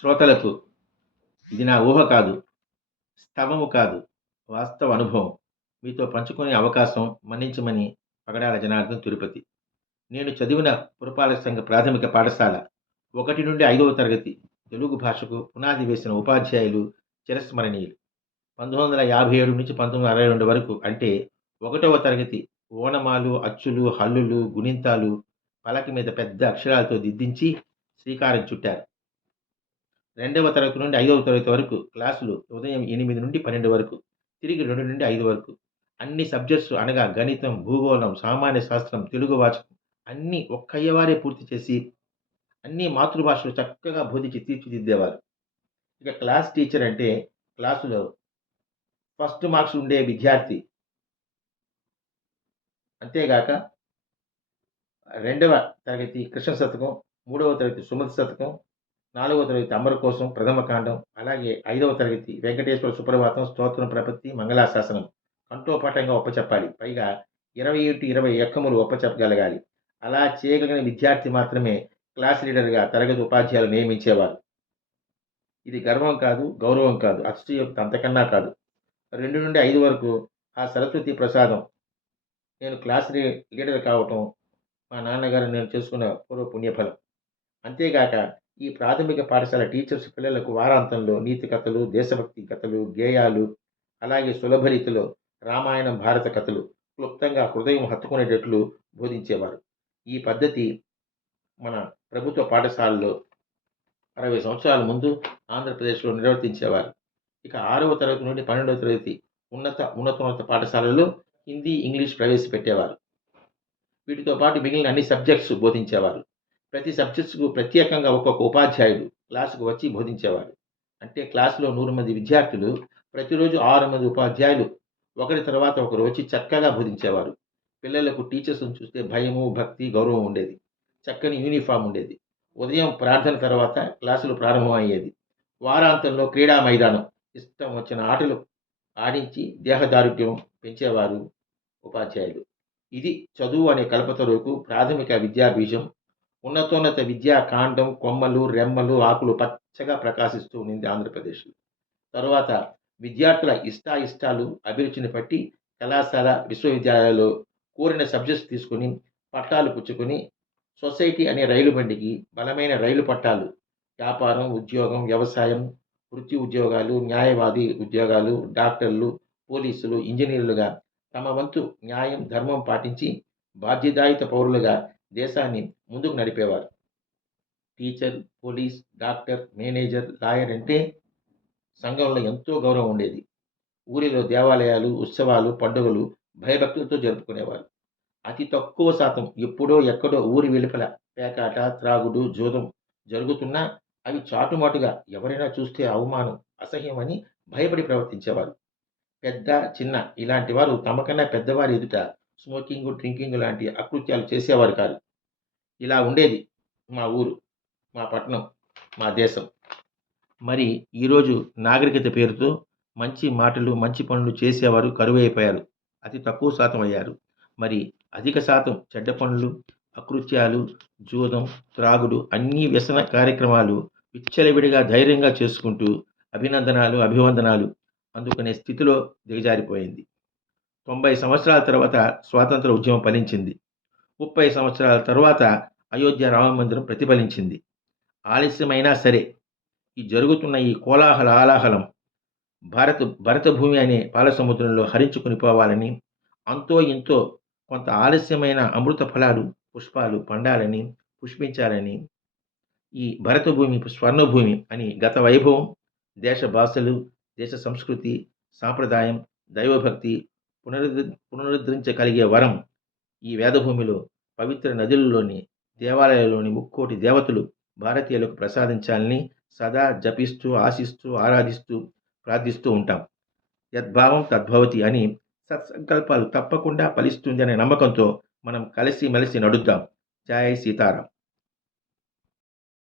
శ్రోతలకు ఇది నా ఊహ కాదు స్తవము కాదు వాస్తవ అనుభవం. మీతో పంచుకునే అవకాశం మన్నించమని పగడాల జనార్దన్ తిరుపతి. నేను చదివిన పురపాలక సంఘ ప్రాథమిక పాఠశాల ఒకటి నుండి ఐదవ తరగతి తెలుగు భాషకు పునాది వేసిన ఉపాధ్యాయులు చిరస్మరణీయులు. పంతొమ్మిది వందల యాభై ఏడు నుంచి పంతొమ్మిది వందల అరవై రెండు వరకు అంటే ఒకటవ తరగతి ఓనమాలు అచ్చులు హల్లులు గుణింతాలు పలక మీద పెద్ద అక్షరాలతో దిద్దించి శ్రీకారం చుట్టారు. రెండవ తరగతి నుండి ఐదవ తరగతి వరకు క్లాసులు ఉదయం ఎనిమిది నుండి పన్నెండు వరకు తిరిగి రెండు నుండి ఐదు వరకు. అన్ని సబ్జెక్ట్స్ అనగా గణితం భూగోళం సామాన్య శాస్త్రం తెలుగు వాచకం అన్నీ ఒక్కయ్యవారే పూర్తి చేసి అన్ని మాతృభాషలు చక్కగా బోధించి తీర్చిదిద్దేవారు. ఇక క్లాస్ టీచర్ అంటే క్లాసులో ఫస్ట్ మార్క్స్ ఉండే విద్యార్థి. అంతేగాక రెండవ తరగతి కృష్ణ శతకం మూడవ తరగతి సుమతి శతకం నాలుగవ తరగతి అమర కోసం ప్రథమ కాండం అలాగే ఐదవ తరగతి వెంకటేశ్వర సుప్రభాతం స్తోత్రం ప్రపత్తి మంగళాశాసనం. కంఠోపాఠంగా ఒప్పచెప్పాలి పైగా ఇరవై ఇంటూ ఇరవై ఎక్కములు ఒప్పచెప్పగలగాలి అలా చేయగలిగిన విద్యార్థి మాత్రమే క్లాస్ లీడర్గా తరగతి ఉపాధ్యాయులు నియమించేవారు. ఇది గర్వం కాదు గౌరవం కాదు అతిశయోక్తి అంతకన్నా కాదు. రెండు నుండి ఐదు వరకు ఆ సరస్వతి ప్రసాదం. నేను క్లాస్ లీ- లీడర్ కావటం మా నాన్నగారు నేను చేసుకున్న పూర్వ పుణ్యఫలం. అంతేగాక ఈ ప్రాథమిక పాఠశాల టీచర్స్ పిల్లలకు వారాంతంలో నీతి కథలు దేశభక్తి కథలు గేయాలు అలాగే సులభ రీతిలో రామాయణం భారత కథలు క్లుప్తంగా హృదయం హత్తుకునేటట్లు బోధించేవారు. ఈ పద్ధతి మన ప్రభుత్వ పాఠశాలలో అరవై సంవత్సరాల ముందు ఆంధ్రప్రదేశ్లో నిర్వర్తించేవారు. ఇక ఆరవ తరగతి నుండి పన్నెండవ తరగతి ఉన్నత ఉన్నతోన్నత పాఠశాలలో హిందీ ఇంగ్లీష్ ప్రవేశపెట్టేవారు. వీటితో పాటు మిగిలిన అన్ని సబ్జెక్ట్స్ బోధించేవారు. ప్రతి సబ్జెక్ట్స్కు ప్రత్యేకంగా ఒక్కొక్క ఉపాధ్యాయుడు క్లాసుకు వచ్చి బోధించేవారు అంటే క్లాసులో నూరు మంది విద్యార్థులు ప్రతిరోజు ఆరు మంది ఉపాధ్యాయులు ఒకరి తర్వాత ఒకరు వచ్చి చక్కగా బోధించేవారు. పిల్లలకు టీచర్స్ని చూస్తే భయము భక్తి గౌరవం ఉండేది. చక్కని యూనిఫామ్ ఉండేది. ఉదయం ప్రార్థన తర్వాత క్లాసులు ప్రారంభమయ్యేది. వారాంతంలో క్రీడా మైదానం ఇష్టం వచ్చిన ఆటలు ఆడించి దేహదారుఢ్యం పెంచేవారు ఉపాధ్యాయులు. ఇది చదువు అనే కల్పతరువుకు ప్రాథమిక విద్యాబీజం ఉన్నతోన్నత విద్యా కాండం కొమ్మలు రెమ్మలు ఆకులు పచ్చగా ప్రకాశిస్తూ ఉండింది ఆంధ్రప్రదేశ్లో. తరువాత విద్యార్థుల ఇష్టాయిష్టాలు అభిరుచిని బట్టి కళాశాల విశ్వవిద్యాలయాల్లో కోరిన సబ్జెక్ట్స్ తీసుకుని పట్టాలు పుచ్చుకొని సొసైటీ అనే రైలు బండికి బలమైన రైలు పట్టాలు వ్యాపారం ఉద్యోగం వ్యవసాయం వృత్తి ఉద్యోగాలు న్యాయవాది ఉద్యోగాలు డాక్టర్లు పోలీసులు ఇంజనీర్లుగా తమ వంతు న్యాయం ధర్మం పాటించి బాధ్యదాయుత పౌరులుగా దేశాన్ని ముందుకు నడిపేవారు. Teacher police doctor manager lawyer అంటే సంఘంలో ఎంతో గౌరవం ఉండేది. ఊరిలో దేవాలయాలు ఉత్సవాలు పండుగలు భయభక్తులతో జరుపుకునేవారు. అతి తక్కువ శాతం ఎప్పుడో ఎక్కడో ఊరి వెలుపల పేకాట త్రాగుడు జూదం జరుగుతున్నా అవి చాటుమాటుగా ఎవరైనా చూస్తే అవమానం అసహ్యమని భయపడి ప్రవర్తించేవారు. పెద్ద చిన్న ఇలాంటి వారు తమకన్నా పెద్దవారి ఎదుట స్మోకింగ్ డ్రింకింగ్ లాంటి అకృత్యాలు చేసేవారు కాదు. ఇలా ఉండేది మా ఊరు మా పట్టణం మా దేశం. మరి ఈరోజు నాగరికత పేరుతో మంచి మాటలు మంచి పనులు చేసేవారు కరువైపోయారు. అతి తక్కువ శాతం అయ్యారు. మరి అధిక శాతం చెడ్డ పనులు అకృత్యాలు జూదం త్రాగుడు అన్ని వ్యసన కార్యక్రమాలు విచ్చలవిడిగా ధైర్యంగా చేసుకుంటూ అభినందనాలు అభివందనాలు అందుకునే స్థితిలో దిగజారిపోయింది. తొంభై సంవత్సరాల తర్వాత స్వాతంత్ర ఉద్యమం ఫలించింది. ముప్పై సంవత్సరాల తర్వాత అయోధ్య రామ మందిరం ప్రతిఫలించింది. ఆలస్యమైనా సరే ఈ జరుగుతున్న ఈ కోలాహల ఆలాహలం భారత భరతభూమి అనే పాలసముద్రంలో హరించుకుని పోవాలని అంతో ఇంతో కొంత ఆలస్యమైన అమృత ఫలాలు పుష్పాలు పండాలని పుష్పించాలని ఈ భరతభూమి స్వర్ణభూమి అని గత వైభవం దేశ భాషలు దేశ సంస్కృతి సాంప్రదాయం దైవభక్తి పునరుద్ధ పునరుద్ధరించగలిగే వరం ఈ వేదభూమిలో పవిత్ర నదులలోని దేవాలయాల్లోని ముక్కోటి దేవతలు భారతీయులకు ప్రసాదించాలని సదా జపిస్తూ ఆశిస్తూ ఆరాధిస్తూ ప్రార్థిస్తూ ఉంటాం. యద్భావం తద్భవతి అని సత్సంకల్పాలు తప్పకుండా ఫలిస్తుంది అనే నమ్మకంతో మనం కలిసి మెలిసి నడుద్దాం. జయ సీతారాం.